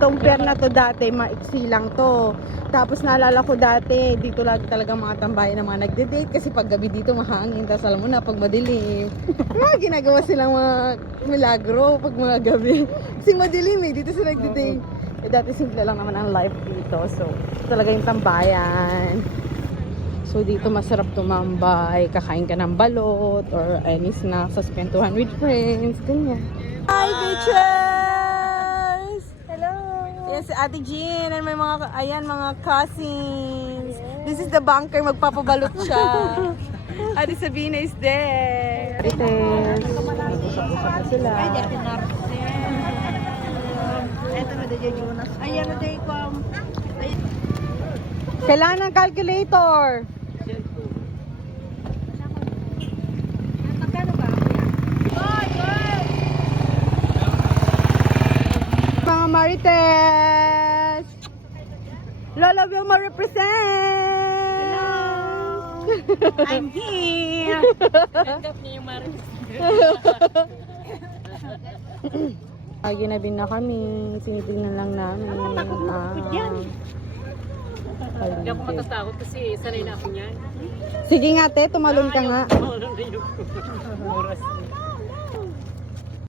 Itong pier na to dati, maiksi lang to. Tapos naalala ko dati, dito lagi talaga mga tambayan ng mga nagde-date kasi pag gabi dito mahangin. Tapos alam mo na, pag madilim, ginagawa silang mga milagro pag mga gabi. Kasi madilim eh, dito sila nagde-date. Eh, dati simple lang naman ang life dito. So, talaga yung tambayan. So, dito masarap tumambay. Kakain ka ng balot or any snacks. Sa kwentuhan with friends. Ganyan. Hi, bitches! Hello! Yan si Ate Jean and may mga, ayan, mga cousins. This is the bunker. Magpapabalot siya. Ate Sabina is there. Marites. Usap-usap na sila. Ito na din yung Jonas. Ayan na din ko. Kailangan ng calculator. Magkano ba? Mga Marites! Lola Wilma represent! I'm here! Gagap niya yung Marites. Ginabin na kami. Sinitignan lang namin. Hindi ako matatakot kasi sanay na ako niyan. Sige nga te, tumalon ka nga. Tumalon na yung oras.